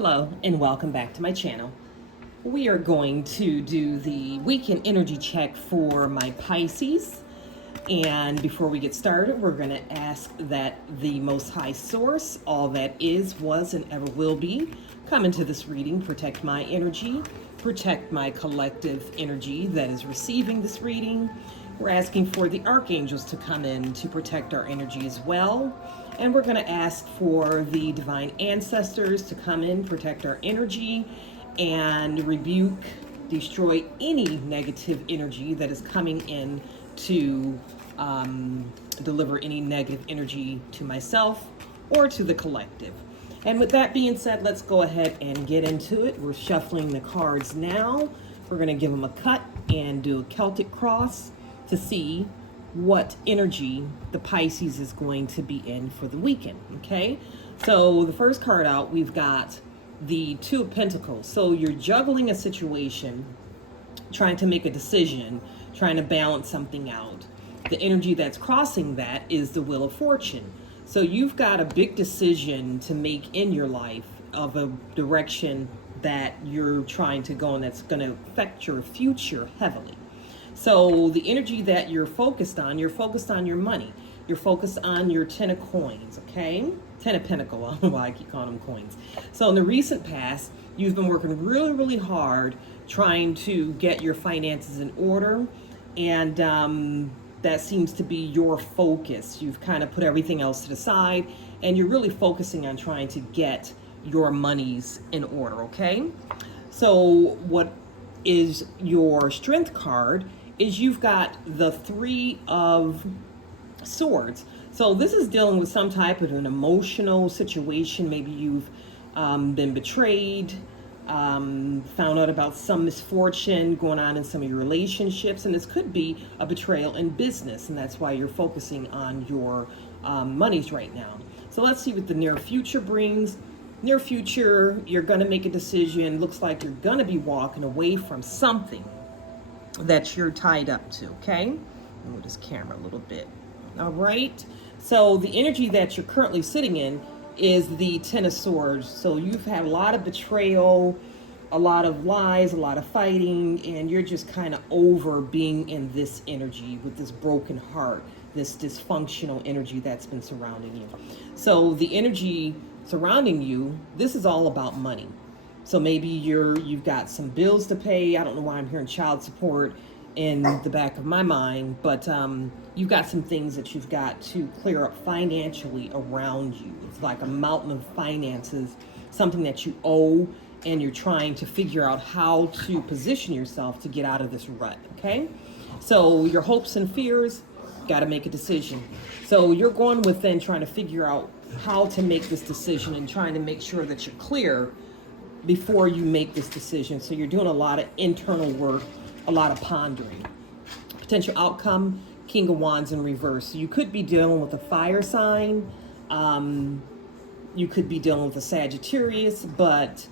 Hello and welcome back to my channel. We are going to do the weekend energy check for my Pisces. And before we get started, we're going to ask that the Most High Source, all that is, was, and ever will be, come into this reading, protect my energy, protect my collective energy that is receiving this reading. We're asking for the archangels to come in to protect our energy as well. And we're going to ask for the divine ancestors to come in, protect our energy, and rebuke, destroy any negative energy that is coming in to deliver any negative energy to myself or to the collective. And with that being said, let's go ahead and get into it. We're shuffling the cards now. We're going to give them a cut and do a Celtic cross to see what energy the Pisces is going to be in for the weekend, okay? So the first card out, we've got the Two of Pentacles. So you're juggling a situation, trying to make a decision, trying to balance something out. The energy that's crossing that is the Wheel of Fortune. So you've got a big decision to make in your life of a direction that you're trying to go and that's going to affect your future heavily. So the energy that you're focused on your money. You're focused on your 10 of coins, okay? 10 of Pentacles, I don't know why I keep calling them coins. So in the recent past, you've been working really, really hard trying to get your finances in order. And that seems to be your focus. You've kind of put everything else to the side and you're really focusing on trying to get your monies in order, okay? So what is your strength card is you've got the Three of Swords. So this is dealing with some type of an emotional situation. Maybe you've been betrayed, found out about some misfortune going on in some of your relationships, and this could be a betrayal in business, and that's why you're focusing on your monies right now. So let's see what the near future brings. Near future, you're going to make a decision. Looks like you're going to be walking away from something that you're tied up to, okay? Move this camera a little bit. All right. So the energy that you're currently sitting in is the Ten of Swords. So you've had a lot of betrayal, a lot of lies, a lot of fighting, and you're just kind of over being in this energy with this broken heart, this dysfunctional energy that's been surrounding you. So the energy surrounding you, this is all about money. So maybe you've got some bills to pay. I don't know why I'm hearing child support in the back of my mind, but you've got some things that you've got to clear up financially around you. It's like a mountain of finances, something that you owe, and you're trying to figure out how to position yourself to get out of this rut, okay? So your hopes and fears, got to make a decision. So you're going within trying to figure out how to make this decision and trying to make sure that you're clear before you make this decision. So you're doing a lot of internal work, a lot of pondering. Potential outcome, King of Wands in reverse. So you could be dealing with a fire sign. You could be dealing with a Sagittarius, but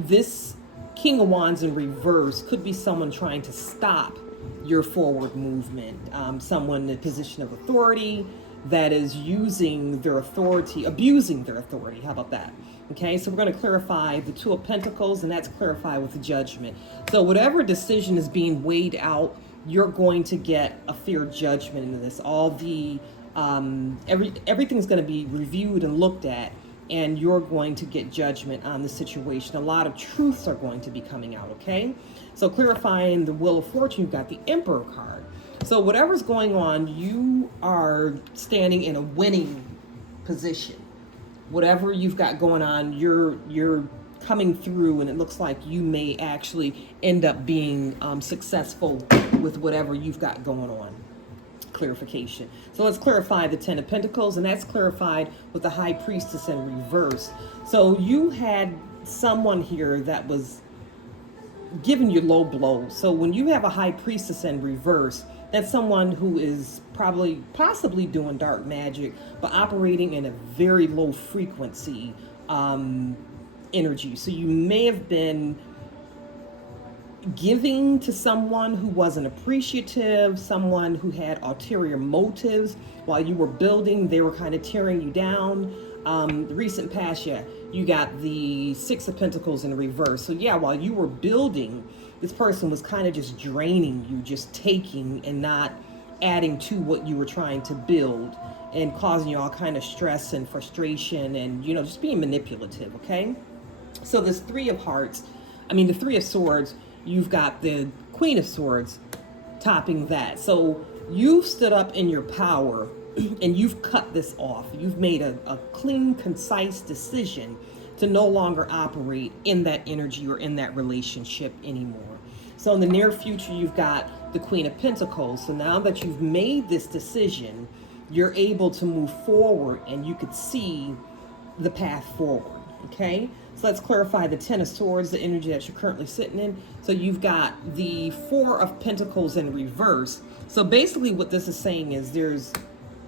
this King of Wands in reverse could be someone trying to stop your forward movement. Someone in a position of authority that is using their authority, abusing their authority. How about that? Okay, so we're going to clarify the Two of Pentacles, and that's clarified with the Judgment. So whatever decision is being weighed out, you're going to get a fair judgment into this. All the everything's going to be reviewed and looked at, and you're going to get judgment on the situation. A lot of truths are going to be coming out, okay? So clarifying the Wheel of Fortune, you've got the Emperor card. So whatever's going on, you are standing in a winning position. Whatever you've got going on, you're coming through, and it looks like you may actually end up being successful with whatever you've got going on. Clarification. So let's clarify the Ten of Pentacles, and that's clarified with the High Priestess in reverse. So you had someone here that was giving you low blows. So when you have a High Priestess in reverse, that's someone who is possibly doing dark magic, but operating in a very low frequency energy. So you may have been giving to someone who wasn't appreciative, someone who had ulterior motives. While you were building, they were kind of tearing you down. The recent past, yeah, you got the Six of Pentacles in reverse. So yeah, while you were building, this person was kind of just draining you, just taking and not adding to what you were trying to build, and causing you all kind of stress and frustration, and just being manipulative. Okay, so this the Three of Swords, you've got the Queen of Swords topping that. So you've stood up in your power and you've cut this off. You've made a clean, concise decision to no longer operate in that energy or in that relationship anymore. So in the near future, you've got the Queen of Pentacles. So now that you've made this decision, you're able to move forward and you could see the path forward. Okay, so let's clarify the Ten of Swords, the energy that you're currently sitting in. So you've got the Four of Pentacles in reverse. So basically what this is saying is there's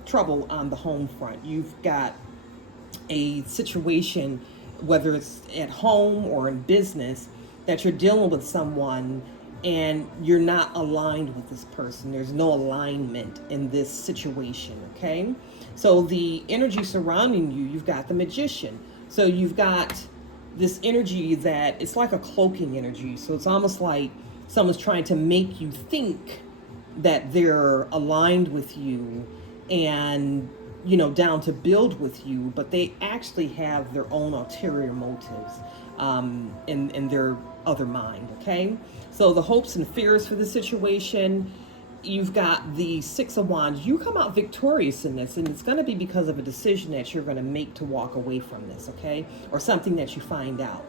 trouble on the home front. You've got a situation, whether it's at home or in business, that you're dealing with someone and you're not aligned with this person. There's no alignment in this situation. Okay, so the energy surrounding you, you've got the Magician. So you've got this energy that it's like a cloaking energy. So it's almost like someone's trying to make you think that they're aligned with you and, down to build with you, but they actually have their own ulterior motives in their other mind. Okay, so the hopes and fears for the situation, you've got the Six of Wands. You come out victorious in this, and it's going to be because of a decision that you're going to make to walk away from this, okay? Or something that you find out.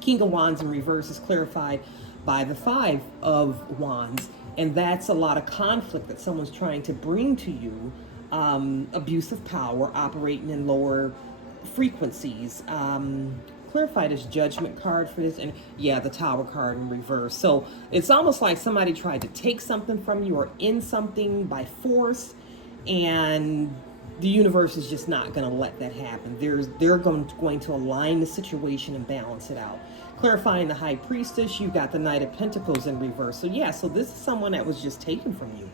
King of Wands in reverse is clarified by the Five of Wands, and that's a lot of conflict that someone's trying to bring to you. Abuse of power, operating in lower frequencies. Clarified as Judgment card for this, and yeah, the Tower card in reverse. So it's almost like somebody tried to take something from you or in something by force, and the universe is just not going to let that happen. They're going to align the situation and balance it out. Clarifying the High Priestess, you got the Knight of Pentacles in reverse. So yeah, so this is someone that was just taken from you.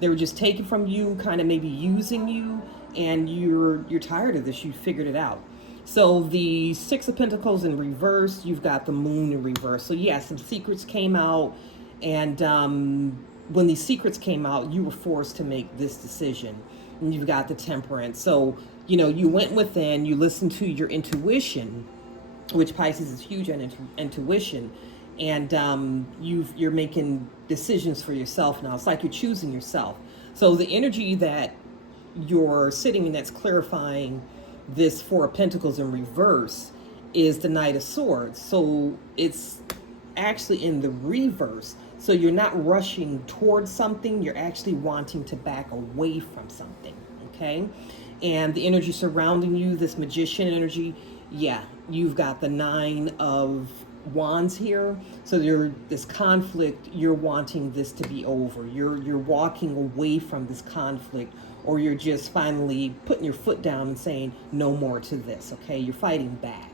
They were just taken from you, kind of maybe using you, and you're tired of this. You figured it out. So the Six of Pentacles in reverse, you've got the Moon in reverse. So yeah, some secrets came out, and when these secrets came out, you were forced to make this decision. And you've got the Temperance. So, you went within, you listened to your intuition, which Pisces is huge on intuition, and you're making decisions for yourself now. It's like you're choosing yourself. So the energy that you're sitting in that's clarifying this Four of Pentacles in reverse is the Knight of Swords. So it's actually in the reverse. So you're not rushing towards something, you're actually wanting to back away from something. Okay, and the energy surrounding you, this Magician energy, yeah, you've got the Nine of Wands here. So this conflict, you're wanting this to be over. You're walking away from this conflict, or you're just finally putting your foot down and saying no more to this. Okay, you're fighting back.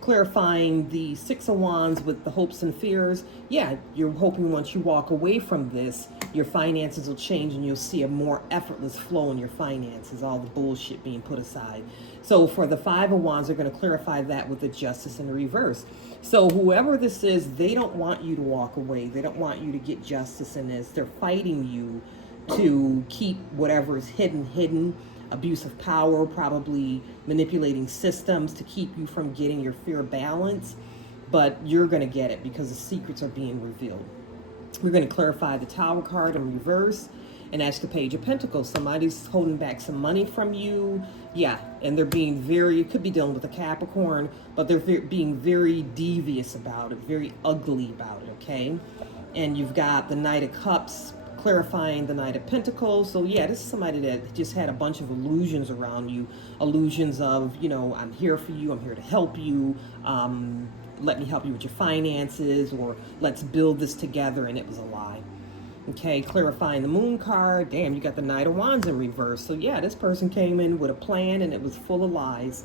Clarifying the Six of Wands with the hopes and fears, yeah, you're hoping once you walk away from this, your finances will change and you'll see a more effortless flow in your finances, all the bullshit being put aside. So for the Five of Wands, they're going to clarify that with the Justice in the reverse. So whoever this is, they don't want you to walk away. They don't want you to get justice in this. They're fighting you to keep whatever is hidden. Abuse of power, probably manipulating systems to keep you from getting your fear balance, but you're going to get it because the secrets are being revealed. We're going to clarify the Tower card in reverse, and that's the Page of Pentacles. Somebody's holding back some money from you, yeah, and they're being you could be dealing with a Capricorn, but they're being very devious about it, very ugly about it. Okay, and you've got the Knight of Cups clarifying the Knight of Pentacles. So yeah, this is somebody that just had a bunch of illusions around you. Illusions of, I'm here for you, I'm here to help you, let me help you with your finances, or let's build this together, and it was a lie. Okay, clarifying the Moon card. Damn, you got the Knight of Wands in reverse. So yeah, this person came in with a plan, and it was full of lies.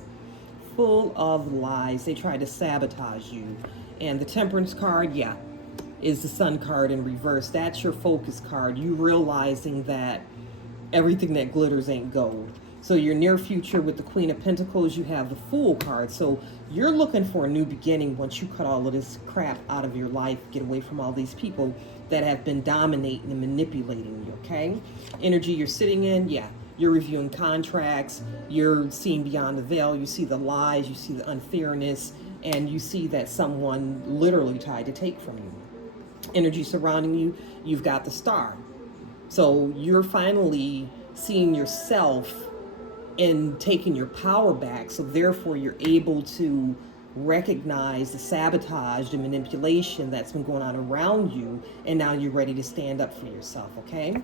Full of lies. They tried to sabotage you. And the Temperance card, yeah, is the Sun card in reverse. That's your focus card. You realizing that everything that glitters ain't gold. So your near future with the Queen of Pentacles, you have the Fool card. So you're looking for a new beginning once you cut all of this crap out of your life, get away from all these people that have been dominating and manipulating you, okay? Energy you're sitting in, yeah. You're reviewing contracts, you're seeing beyond the veil, you see the lies, you see the unfairness, and you see that someone literally tried to take from you. Energy surrounding you, you've got the Star. So you're finally seeing yourself and taking your power back. So therefore you're able to recognize the sabotage, the manipulation that's been going on around you, and now you're ready to stand up for yourself, okay?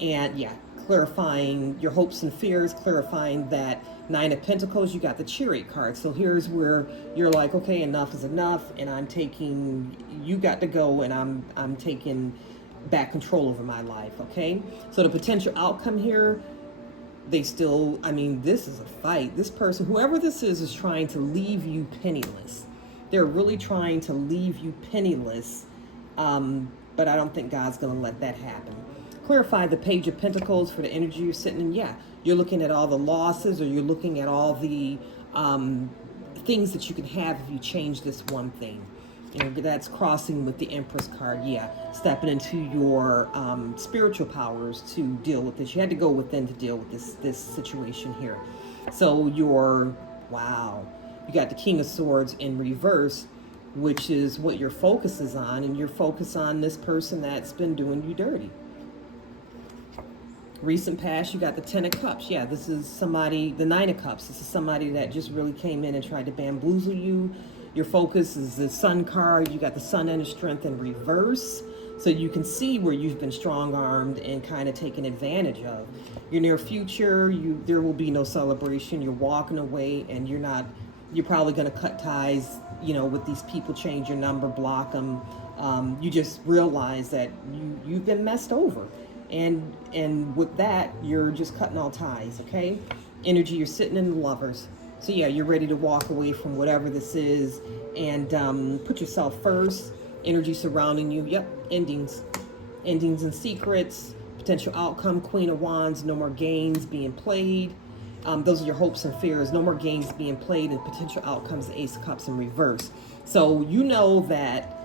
And yeah, clarifying your hopes and fears, clarifying that Nine of Pentacles, you got the Chariot card. So here's where you're like, okay, enough is enough, and I'm taking, you got to go, and I'm taking back control over my life, okay? So the potential outcome here, they still, I mean, this is a fight. This person, whoever this is trying to leave you penniless. They're really trying to leave you penniless, but I don't think God's going to let that happen. Clarify the Page of Pentacles for the energy you're sitting in. Yeah, you're looking at all the losses, or you're looking at all the things that you can have if you change this one thing. You know, that's crossing with the Empress card. Yeah, stepping into your spiritual powers to deal with this. You had to go within to deal with this situation here. So wow, you got the King of Swords in reverse, which is what your focus is on, and your focus on this person that's been doing you dirty. Recent past, you got the Ten of Cups. Yeah, this is somebody, the Nine of Cups. This is somebody that just really came in and tried to bamboozle you. Your focus is the Sun card. You got the Sun and the Strength in reverse. So you can see where you've been strong-armed and kind of taken advantage of. Your near future, there will be no celebration. You're walking away, and you're probably going to cut ties, you know, with these people, change your number, block them. You just realize that you've been messed over. And with that, you're just cutting all ties, okay? Energy, you're sitting in the Lovers. So yeah, you're ready to walk away from whatever this is and put yourself first. Energy surrounding you. Yep, endings. Endings and secrets. Potential outcome, Queen of Wands. No more games being played. Those are your hopes and fears. No more games being played, and potential outcomes, the Ace of Cups in reverse. So you know that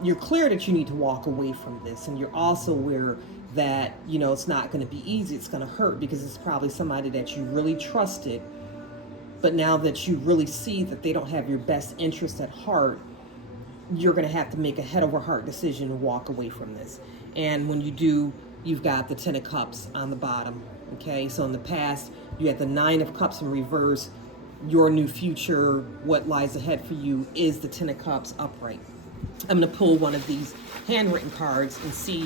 you're clear that you need to walk away from this, and you're also aware that, you know, it's not going to be easy. It's going to hurt because it's probably somebody that you really trusted, but now that you really see that they don't have your best interest at heart, you're going to have to make a head over heart decision to walk away from this. And when you do, you've got the Ten of Cups on the bottom, okay? So in the past, you had the Nine of Cups in reverse. Your new future, what lies ahead for you, is the Ten of Cups upright. I'm going to pull one of these handwritten cards and see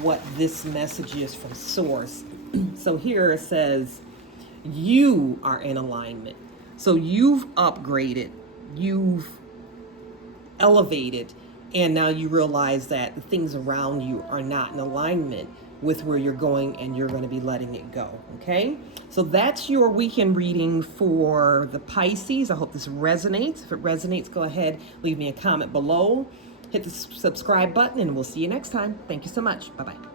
what this message is from Source. So here it says, you are in alignment. So you've upgraded, you've elevated, and now you realize that the things around you are not in alignment with where you're going, and you're going to be letting it go, okay? So that's your weekend reading for the Pisces. I hope this resonates. If it resonates, go ahead, leave me a comment below. Hit the subscribe button, and we'll see you next time. Thank you so much. Bye-bye.